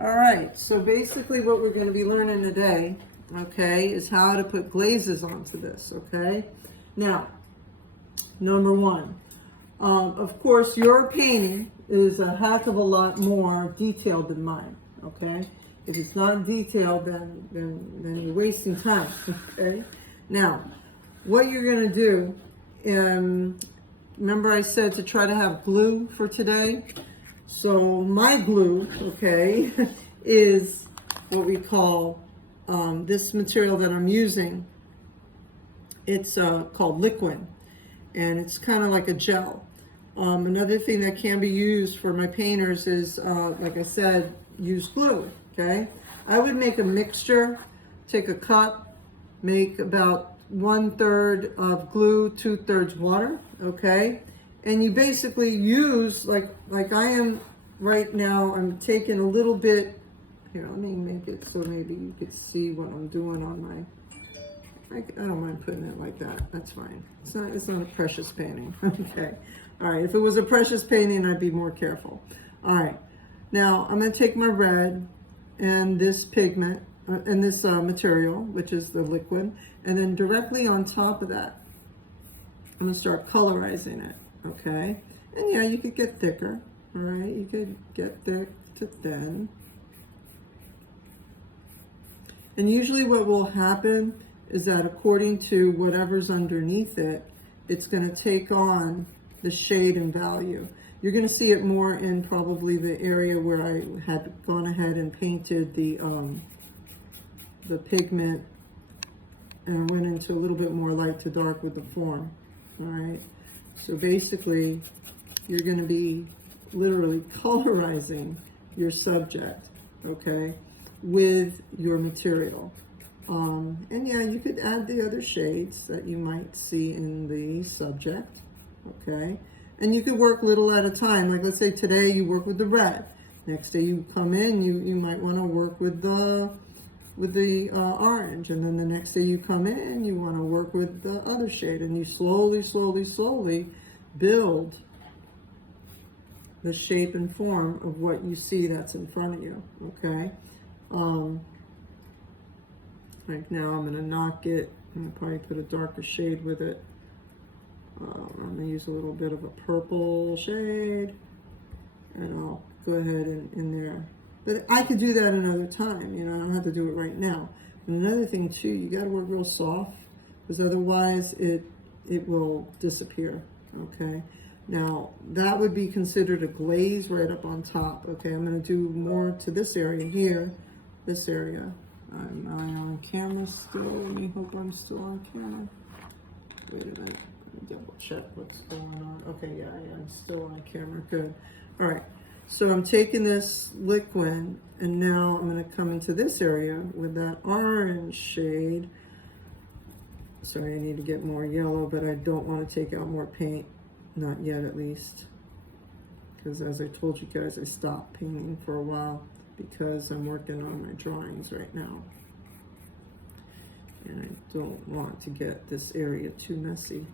All right, so basically what we're going to be learning today, okay, is how to put glazes onto this, okay? Now, number one, of course, your painting is a heck of a lot more detailed than mine, okay? If it's not detailed, then you're wasting time, okay? Now, what you're going to do, remember I said to try to have glue for today? So my glue, okay, is what we call this material that I'm using. It's called liquid, and it's kind of like a gel. Another thing that can be used for my painters is, like I said, use glue, okay? I would make a mixture, take a cup, make about 1/3 of glue, 2/3 water, okay? And you basically use, like I am right now, I'm taking a little bit, here, let me make it so maybe you could see what I'm doing on my, I don't mind putting it like that, that's fine. It's not a precious painting, okay? All right, if it was a precious painting, I'd be more careful. All right, now I'm gonna take my red and this pigment, and this material, which is the liquid, and then directly on top of that, I'm gonna start colorizing it, okay? And yeah, you could get thicker, all right? You could get thick to thin. And usually what will happen is that according to whatever's underneath it, it's gonna take on the shade and value. You're gonna see it more in probably the area where I had gone ahead and painted the pigment and went into a little bit more light to dark with the form, all right? So basically, you're gonna be literally colorizing your subject, okay, with your material. And yeah, you could add the other shades that you might see in the subject, okay? And you could work little at a time. Like let's say today you work with the red. Next day you come in, you might wanna work with the orange, and then the next day you come in, you want to work with the other shade, and you slowly build the shape and form of what you see that's in front of you, okay? Like now I'm going to knock it, I'm going to probably put a darker shade with it. I'm going to use a little bit of a purple shade, and I'll go ahead and in there. But I could do that another time, you know, I don't have to do it right now. And another thing too, you gotta work real soft, because otherwise it will disappear, okay? Now, that would be considered a glaze right up on top, okay? I'm gonna do more to this area here, this area. Am I on camera still? Let me hope I'm still on camera. Wait a minute, let me double check what's going on. Okay, yeah, I'm still on camera, good. All right. So I'm taking this liquid, and now I'm going to come into this area with that orange shade. Sorry, I need to get more yellow, but I don't want to take out more paint. Not yet, at least. Because as I told you guys, I stopped painting for a while because I'm working on my drawings right now. And I don't want to get this area too messy.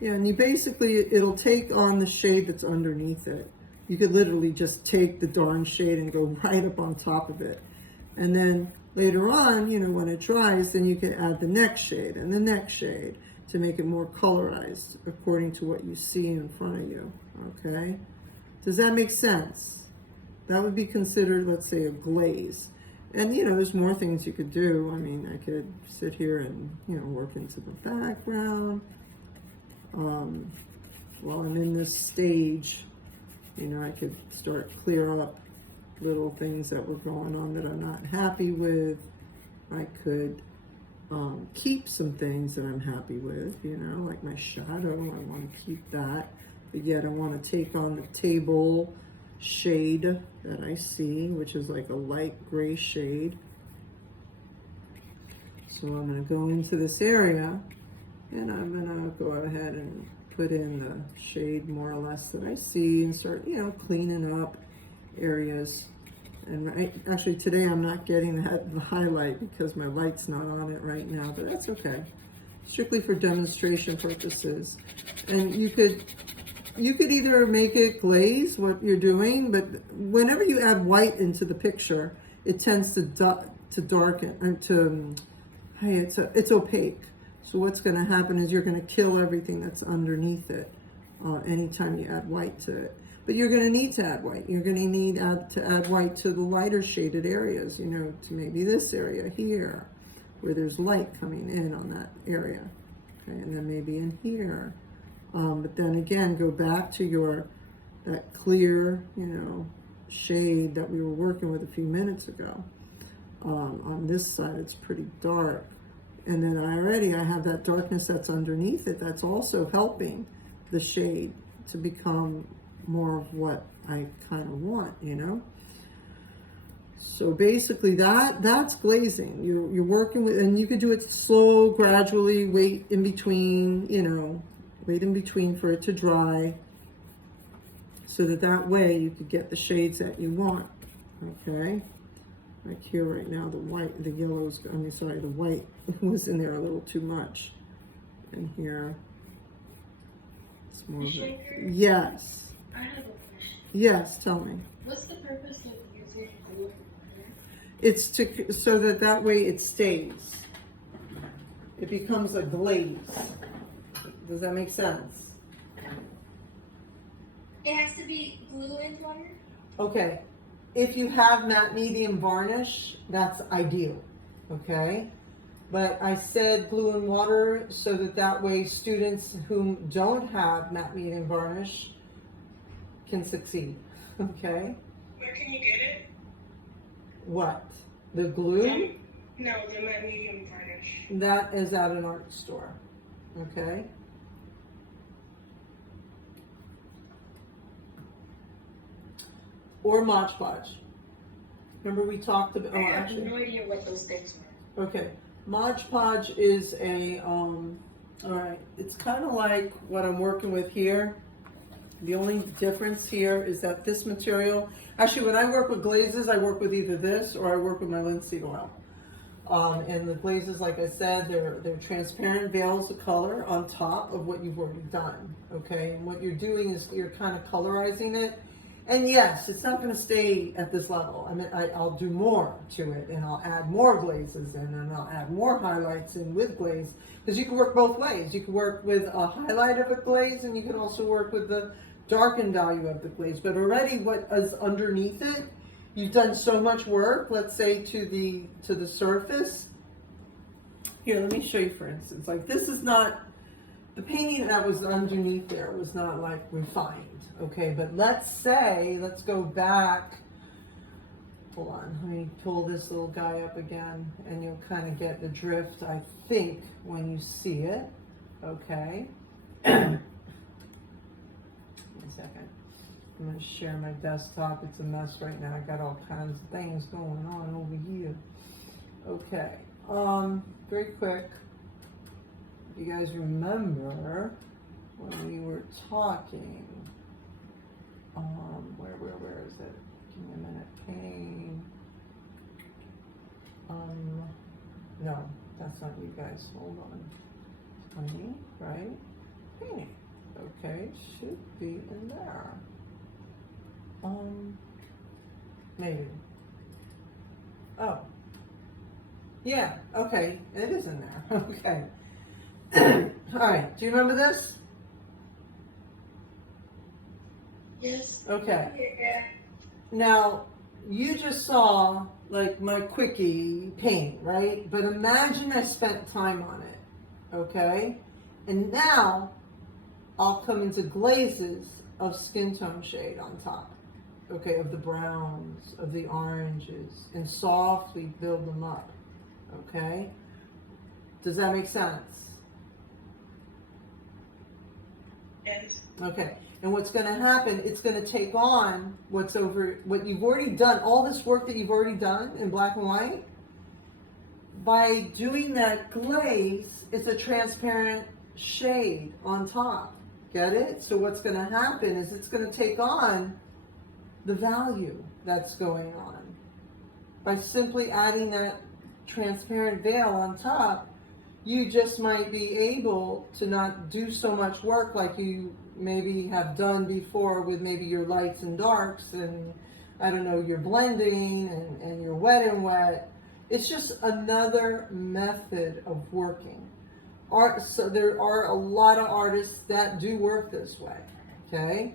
Yeah, and you basically, it'll take on the shade that's underneath it. You could literally just take the darn shade and go right up on top of it. And then later on, you know, when it dries, then you can add the next shade and the next shade to make it more colorized according to what you see in front of you, okay? Does that make sense? That would be considered, let's say, a glaze. And, you know, there's more things you could do. I mean, I could sit here and, you know, work into the background. While I'm in this stage, you know, I could start clear up little things that were going on that I'm not happy with. I could keep some things that I'm happy with, you know, like my shadow, I want to keep that, but yet I want to take on the table shade that I see, which is like a light gray shade. So I'm going to go into this area, and I'm gonna go ahead and put in the shade more or less that I see and start, you know, cleaning up areas. And actually today I'm not getting the highlight because my light's not on it right now, but that's okay. Strictly for demonstration purposes. And you could you could either make it glaze, what you're doing, but whenever you add white into the picture, it tends to darken, and hey, it's opaque. So what's going to happen is you're going to kill everything that's underneath it anytime you add white to it. But you're going to need to add white. You're going to need to add white to the lighter shaded areas, you know, to maybe this area here, where there's light coming in on that area. Okay, and then maybe in here. But then again, go back to that clear, you know, shade that we were working with a few minutes ago. On this side, it's pretty dark. And then I have that darkness that's underneath it that's also helping the shade to become more of what I kind of want, you know? So basically that's glazing. You're working with, and you could do it slow, gradually, wait in between, you know, wait in between for it to dry, so that way you could get the shades that you want, okay? Like here right now, the white was in there a little too much. And here, it's more of a, yes. I have a question. Yes, tell me. What's the purpose of using glue and water? It's so that way it stays. It becomes a glaze. Does that make sense? It has to be glue and water? Okay. If you have matte medium varnish, that's ideal, okay? But I said glue and water so that way students who don't have matte medium varnish can succeed, okay? Where can you get it? What? The glue? No, the matte medium varnish. That is at an art store, okay? Or Mod Podge. Remember we talked about, I have no idea what those things are. okay. Mod Podge is all right, it's kind of like what I'm working with here. The only difference here is that this material, actually when I work with glazes, I work with either this or I work with my linseed oil. And the glazes, like I said, they're transparent veils of color on top of what you've already done, okay? And what you're doing is you're kind of colorizing it. And yes, it's not going to stay at this level. I mean, I'll do more to it, and I'll add more glazes in, and I'll add more highlights in with glaze, because you can work both ways. You can work with a highlight of a glaze, and you can also work with the darkened value of the glaze. But already what is underneath it, you've done so much work, let's say to the surface. Here, let me show you, for instance. Like, this is not, the painting that was underneath there was not like refined. Okay, but let's go back. Hold on, let me pull this little guy up again, and you'll kind of get the drift, I think, when you see it. Okay. Wait a second. I'm going to share my desktop. It's a mess right now. I got all kinds of things going on over here. Okay. Very quick. If you guys remember when we were talking. Where is it? Give me a minute. Painting. No, that's not you guys. Hold on. 20, right? Painting. Okay, should be in there. Maybe. Oh. Yeah, okay, it is in there. Okay. Alright, do you remember this? Yes. Okay. Yeah. Now, you just saw like my quickie paint, right? But imagine I spent time on it, okay? And now I'll come into glazes of skin tone shade on top, okay, of the browns, of the oranges, and softly build them up, okay? Does that make sense? Yes. Okay. And what's going to happen, it's going to take on what you've already done, all this work that you've already done in black and white. By doing that glaze, it's a transparent shade on top. Get it? So what's going to happen is it's going to take on the value that's going on. By simply adding that transparent veil on top, you just might be able to not do so much work like you maybe have done before with maybe your lights and darks and I don't know, your blending and your wet and wet. It's just another method of working. So there are a lot of artists that do work this way, okay?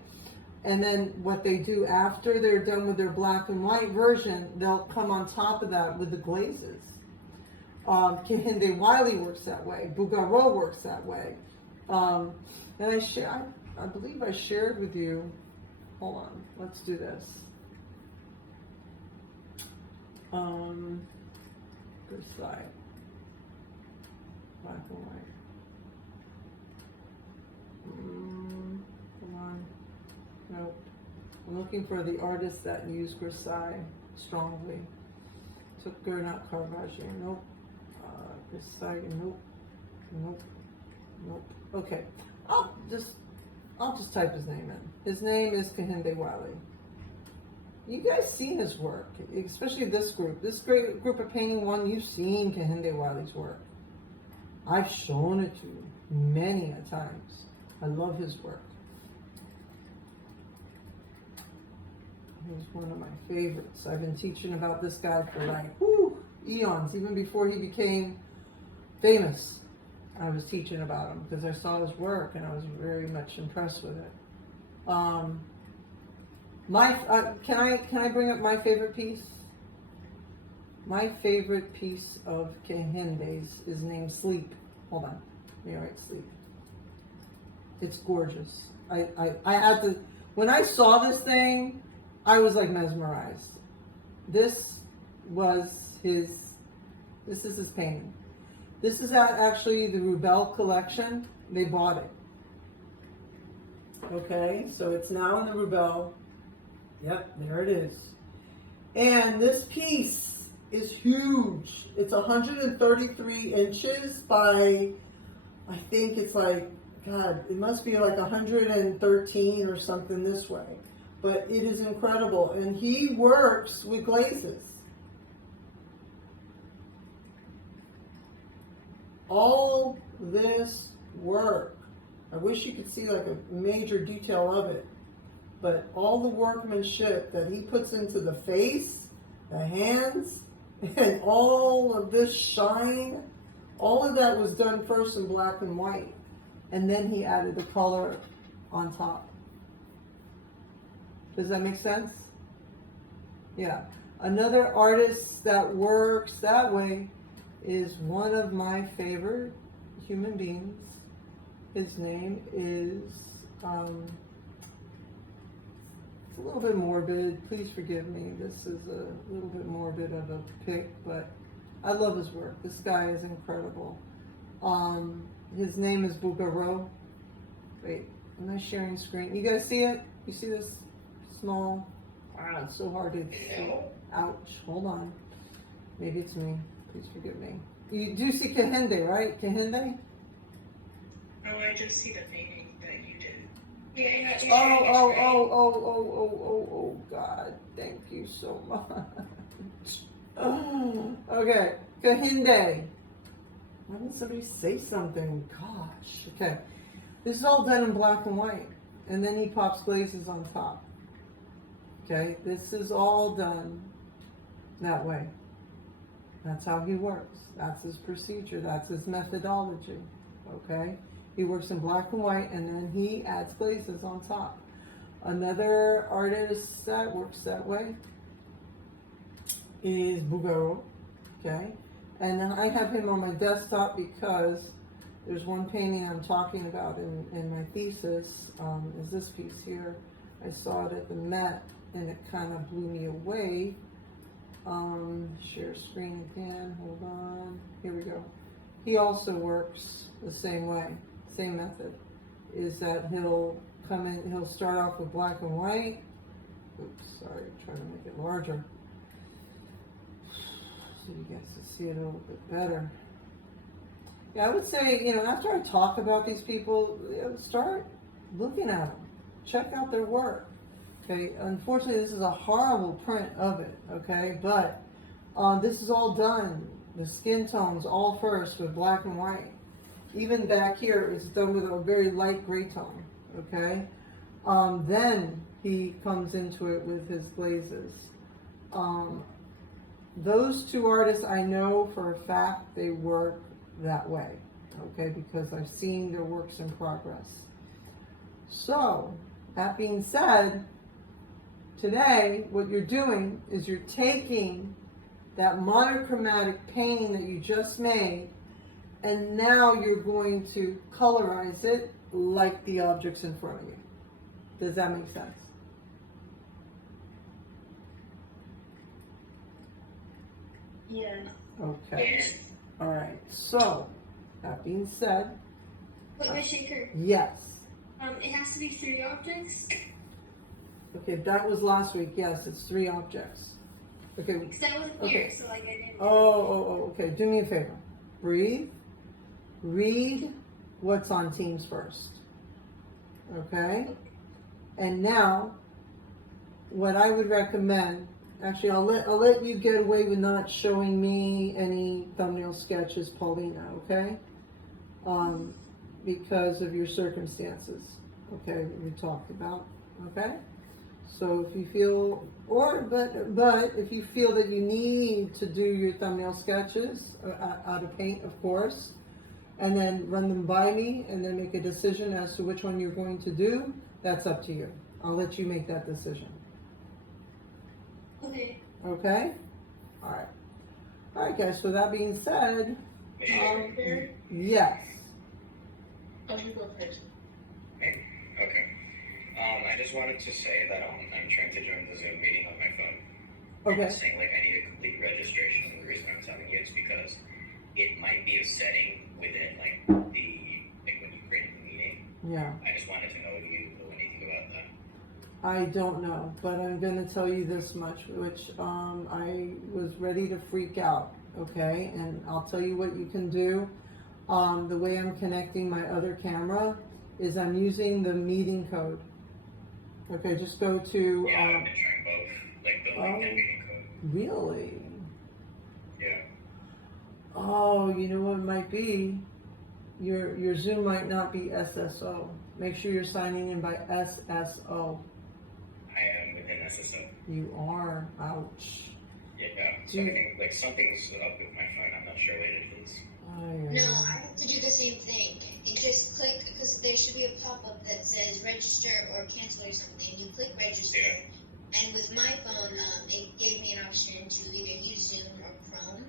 And then what they do after they're done with their black and white version, they'll come on top of that with the glazes. Kehinde Wiley works that way. Bouguereau works that way. And I believe I shared with you. Hold on, let's do this. Grisaille. Black and white. Come on. Nope. I'm looking for the artists that use Grisaille strongly. Took Gernot Caravaggio. Nope. Grisaille. Nope. Nope. Nope. Okay. I'll just type his name in. His name is Kehinde Wiley. You guys seen his work, especially this group. This great group of Painting1, you've seen Kehinde Wiley's work. I've shown it to you many a times. I love his work. He's one of my favorites. I've been teaching about this guy for like eons, even before he became famous. I was teaching about him because I saw his work and I was very much impressed with it. Can I bring up my favorite piece? My favorite piece of Kehinde's is named Sleep. Hold on, let me write Sleep. It's gorgeous. I had to, when I saw this thing, I was like mesmerized. This is his painting. This is actually the Rubel collection. They bought it. Okay, so it's now in the Rubel. Yep, there it is. And this piece is huge. It's 133 inches by, I think it's like, God, it must be like 113 or something this way. But it is incredible. And he works with glazes. All this work, I wish you could see like a major detail of it, but all the workmanship that he puts into the face, the hands, and all of this shine, all of that was done first in black and white, and then he added the color on top. Does that make sense? Yeah. Another artist that works that way is one of my favorite human beings. His name is, it's a little bit morbid. Please forgive me. This is a little bit morbid of a pick, but I love his work. This guy is incredible. His name is Bouguereau. Wait, am I sharing screen? You guys see it? You see this small? Wow, it's so hard to see. Ouch. Hold on. Maybe it's me. Please forgive me. You do see Kehinde, right? Kehinde? Oh, I just see the painting that you did. Oh, God. Thank you so much. Okay. Kehinde. Why didn't somebody say something? Gosh. Okay. This is all done in black and white. And then he pops glazes on top. Okay. This is all done that way. That's how he works. That's his procedure. That's his methodology. Okay? He works in black and white, and then he adds glazes on top. Another artist that works that way is Bouguereau. Okay? And I have him on my desktop because there's one painting I'm talking about in my thesis, is this piece here. I saw it at the Met, and it kind of blew me away. Share screen again, hold on, here we go. He also works the same way, same method, is that he'll come in, he'll start off with black and white. Oops, sorry, trying to make it larger so you guys can see it a little bit better. Yeah, I would say, after I talk about these people, start looking at them, check out their work. Okay, unfortunately, this is a horrible print of it, okay, but this is all done, the skin tones all first with black and white. Even back here, it's done with a very light gray tone, okay? Then he comes into it with his glazes. Those two artists, I know for a fact they work that way, okay, because I've seen their works in progress. So, that being said, today what you're doing is you're taking that monochromatic painting that you just made, and now you're going to colorize it like the objects in front of you. Does that make sense? Yeah. Okay. Yes. All right. So, that being said, Wait, Miss Shaker. yes. It has to be 3 objects. Okay, that was last week. Yes, it's 3 objects. Okay. Because that wasn't Okay. here, so like I didn't. Okay. Do me a favor. Breathe. Read what's on Teams first. Okay? And now, what I would recommend, actually, I'll let you get away with not showing me any thumbnail sketches, Paulina, okay? Because of your circumstances, okay, we talked about, okay? So if you feel, but if you feel that you need to do your thumbnail sketches out of paint, of course, and then run them by me and then make a decision as to which one you're going to do, that's up to you. I'll let you make that decision. Okay. Okay? Alright. Alright guys, so that being said, yes. Oh, you go first. Okay. I just wanted to say that I'm trying to join the Zoom meeting on my phone. Okay. It's saying like I need a complete registration, and the reason I'm telling you is because it might be a setting within like when you create the meeting. Yeah. I just wanted to know if you know anything about that. I don't know, but I'm going to tell you this much, which I was ready to freak out, okay? And I'll tell you what you can do. The way I'm connecting my other camera is I'm using the meeting code. Okay, just go to... Yeah, I've been trying both, like the link and meeting code. Really? Yeah. Oh, you know what it might be? Your Zoom might not be SSO. Make sure you're signing in by SSO. I am within SSO. You are. Ouch. Yeah. Something's up with my phone. I'm not sure what it is. No, I have to do the same thing. You just click, because there should be a pop-up that says register or cancel or something. You click register, and with my phone, it gave me an option to either use Zoom or Chrome.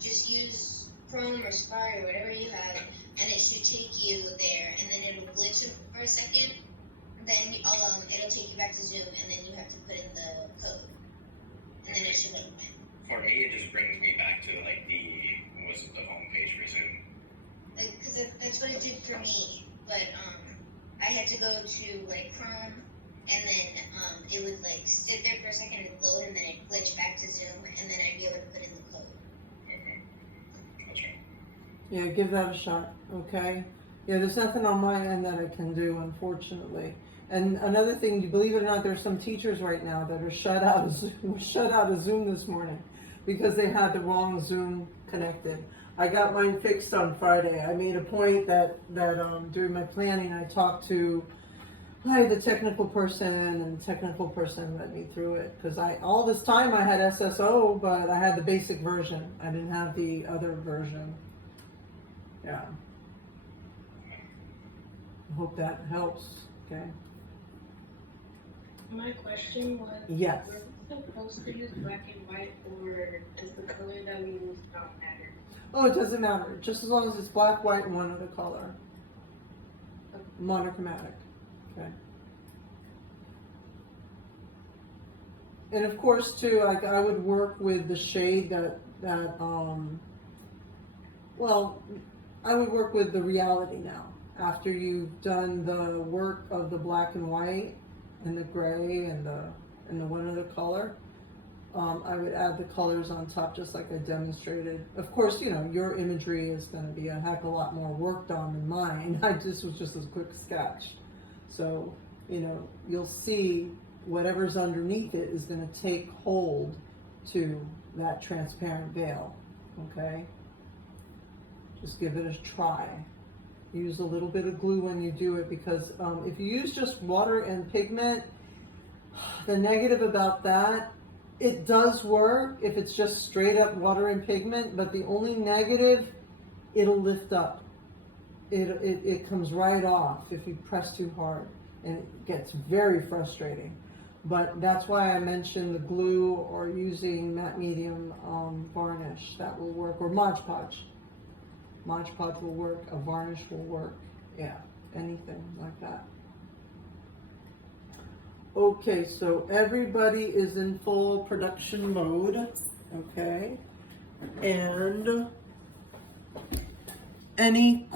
Just use Chrome or Safari or whatever you have, and it should take you there, and then it'll glitch for a second. Then it'll take you back to Zoom, and then you have to put in the code, and then it should let you in. For me, it just brings me back to like the home page for Zoom. Because that's what it did for me, but I had to go to like Chrome, and then it would like sit there for a second and load, and then it glitch back to Zoom, and then I'd be able to put in the code. Okay. I'll try. Yeah, give that a shot, okay? Yeah, there's nothing on my end that I can do, unfortunately. And another thing, believe it or not, there's some teachers right now that are shut out of Zoom this morning because they had the wrong Zoom connected. I got mine fixed on Friday. I made a point that during my planning, I talked to the technical person, and the technical person led me through it. Because all this time I had SSO, but I had the basic version. I didn't have the other version. Yeah. I hope that helps, okay? My question was, Yes. were we supposed to use black and white, or does the color that we use not matter? Oh, it doesn't matter. Just as long as it's black, white, and one other color. Monochromatic. Okay. And of course, too, like I would work with the shade well, I would work with the reality now. After you've done the work of the black and white, and the gray, and the one other color, I would add the colors on top just like I demonstrated. Of course, you know, your imagery is going to be a heck of a lot more worked on than mine. This was just a quick sketch. So, you know, you'll see whatever's underneath it is going to take hold to that transparent veil, okay? Just give it a try. Use a little bit of glue when you do it, because if you use just water and pigment, the negative about that, it does work if it's just straight up water and pigment, but the only negative, it'll lift up. It comes right off if you press too hard, and it gets very frustrating. But that's why I mentioned the glue or using matte medium varnish. That will work, or Mod Podge. Mod Podge will work, a varnish will work. Yeah, anything like that. Okay, so everybody is in full production mode, okay? And any